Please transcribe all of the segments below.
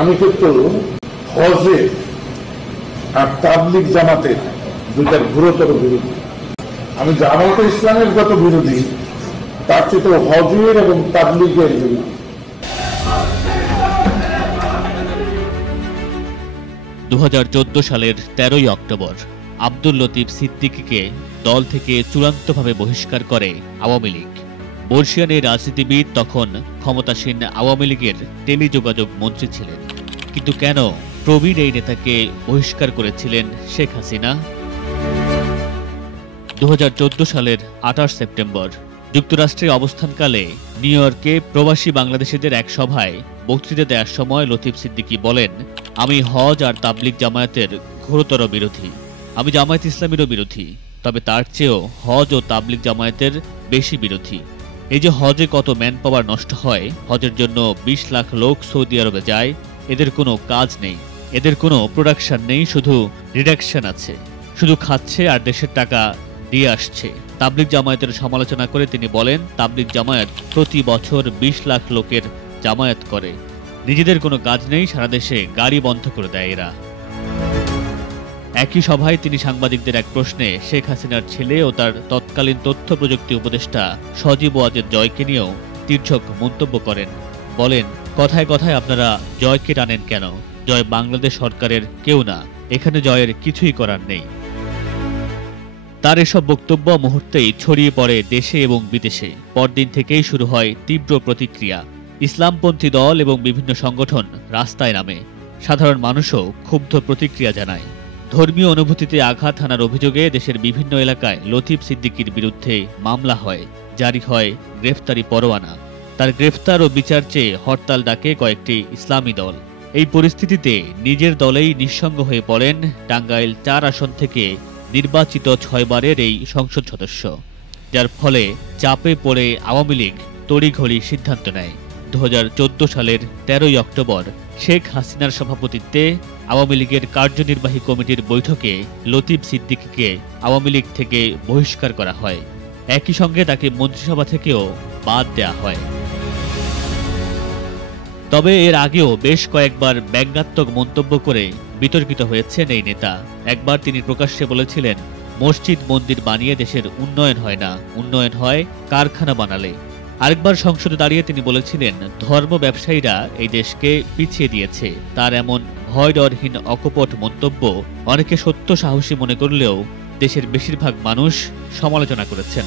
আমি কিন্তু হজের আর তাবলিগ জামাতের দুইটার গুরুতর বিরোধী। আমি জামাতে ইসলামের যত বিরোধী তার চেয়ে হজের এবং তাবলিগের বিরোধী। 2014 সালের 13ই অক্টোবর আব্দুল লতিফ সিদ্দিকীকে দল থেকে চূড়ান্তভাবে বহিষ্কার করে আওয়ামী লীগ। বর্ষিয়ান এই রাজনীতিবিদ তখন ক্ষমতাসীন আওয়ামী লীগের টেলিযোগাযোগ মন্ত্রী ছিলেন। কিন্তু কেন প্রবীণ এই নেতাকে বহিষ্কার করেছিলেন শেখ হাসিনা? 2014 সালের 28 সেপ্টেম্বর যুক্তরাষ্ট্রে অবস্থানকালে নিউ ইয়র্কে প্রবাসী বাংলাদেশিদের এক সভায় বক্তৃতা দেওয়ার সময় লতিফ সিদ্দিকী বলেন, আমি হজ আর তাবলিগ জামায়াতের ঘোরতর বিরোধী। আমি জামায়াত ইসলামীরও বিরোধী, তবে তার চেয়েও হজ ও তাবলিগ জামায়াতের বেশি বিরোধী। এই যে হজে কত ম্যান পাওয়ার নষ্ট হয়, হজের জন্য 20 লাখ লোক সৌদি আরবে যায়, এদের কোনো কাজ নেই, এদের কোনো প্রোডাকশন নেই, শুধু রিডাকশন আছে, শুধু খাচ্ছে আর দেশের টাকা দিয়ে আসছে। তাবলিগ জামায়াতের সমালোচনা করে তিনি বলেন, তাবলিগ জামায়াত প্রতি বছর 20 লাখ লোকের জামায়াত করে, নিজেদের কোনো কাজ নেই, সারা দেশে গাড়ি বন্ধ করে দেয় এরা। একই সভায় তিনি সাংবাদিকদের এক প্রশ্নে শেখ হাসিনার ছেলে ও তার তৎকালীন তথ্য প্রযুক্তি উপদেষ্টা সজীব ওয়াজেদ জয়কে নিয়েও তীর্যক মন্তব্য করেন। বলেন, কথায় কথায় আপনারা জয়কে টানেন কেন? জয় বাংলাদেশ সরকারের কেউ না, এখানে জয়ের কিছুই করার নেই। তার এসব বক্তব্য মুহূর্তেই ছড়িয়ে পড়ে দেশে এবং বিদেশে। পরদিন থেকেই শুরু হয় তীব্র প্রতিক্রিয়া। ইসলামপন্থী দল এবং বিভিন্ন সংগঠন রাস্তায় নামে, সাধারণ মানুষও ক্ষুব্ধ প্রতিক্রিয়া জানায়। ধর্মীয় অনুভূতিতে আঘাত হানার অভিযোগে দেশের বিভিন্ন এলাকায় লতিফ সিদ্দিকীর বিরুদ্ধে মামলা হয়, জারি হয় গ্রেফতারি পরোয়ানা। তার গ্রেফতার ও বিচার চেয়ে হরতাল ডাকে কয়েকটি ইসলামী দল। এই পরিস্থিতিতে নিজের দলেই নিঃসঙ্গ হয়ে পড়েন টাঙ্গাইল 4 আসন থেকে নির্বাচিত 6 বারের এই সংসদ সদস্য, যার ফলে চাপে পড়ে আওয়ামী লীগ তড়িঘড়ি সিদ্ধান্ত নেয়। 2014 সালের 13ই অক্টোবর শেখ হাসিনার সভাপতিত্বে আওয়ামী লীগের কার্যনির্বাহী কমিটির বৈঠকে লতিফ সিদ্দিকীকে আওয়ামী লীগ থেকে বহিষ্কার করা হয়। একই সঙ্গে তাকে মন্ত্রিসভা থেকেও বাদ দেয়া হয়। তবে এর আগেও বেশ কয়েকবার ব্যঙ্গাত্মক মন্তব্য করে বিতর্কিত হয়েছেন এই নেতা। একবার তিনি প্রকাশ্যে বলেছিলেন, মসজিদ মন্দির বানিয়ে দেশের উন্নয়ন হয় না, উন্নয়ন হয় কারখানা বানালে। আরেকবার সংসদে দাঁড়িয়ে তিনি বলেছিলেন, ধর্ম ব্যবসায়ীরা এই দেশকে পিছিয়ে দিয়েছে। তার এমন ভয়ডরহীন অকপট মন্তব্য অনেকে সত্য সাহসী মনে করলেও দেশের বেশিরভাগ মানুষ সমালোচনা করেছেন।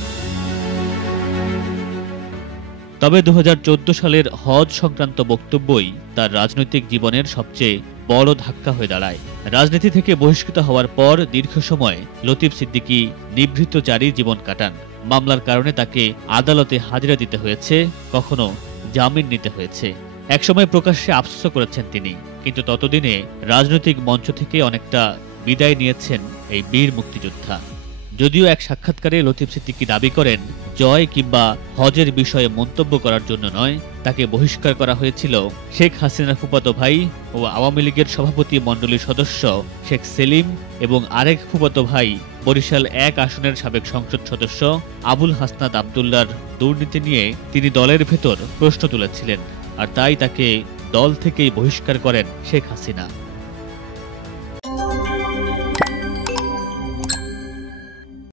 তবে 2014 সালের হজ সংক্রান্ত বক্তব্যই তার রাজনৈতিক জীবনের সবচেয়ে বড় ধাক্কা হয়ে দাঁড়ায়। রাজনীতি থেকে বহিষ্কৃত হওয়ার পর দীর্ঘ সময় লতিফ সিদ্দিকী নিভৃতচারী জীবন কাটান। মামলার কারণে তাকে আদালতে হাজিরা দিতে হয়েছে, কখনো জামিন নিতে হয়েছে। একসময় প্রকাশ্যে আফসোস করেছেন তিনি, কিন্তু ততদিনে রাজনৈতিক মঞ্চ থেকে অনেকটা বিদায় নিয়েছেন এই বীর মুক্তিযোদ্ধা। যদিও এক সাক্ষাৎকারে লতিফ সিদ্দিকী দাবি করেন, জয় কিংবা হজের বিষয়ে মন্তব্য করার জন্য নয়, তাকে বহিষ্কার করা হয়েছিল শেখ হাসিনার ফুফাতো ভাই ও আওয়ামী লীগের সভাপতি মণ্ডলীর সদস্য শেখ সেলিম এবং আরেক ফুফাতো ভাই বরিশাল 1 আসনের সাবেক সংসদ সদস্য আবুল হাসনাত আবদুল্লাহর দুর্নীতি নিয়ে তিনি দলের ভেতর প্রশ্ন তুলেছিলেন, আর তাই তাকে দল থেকেই বহিষ্কার করেন শেখ হাসিনা।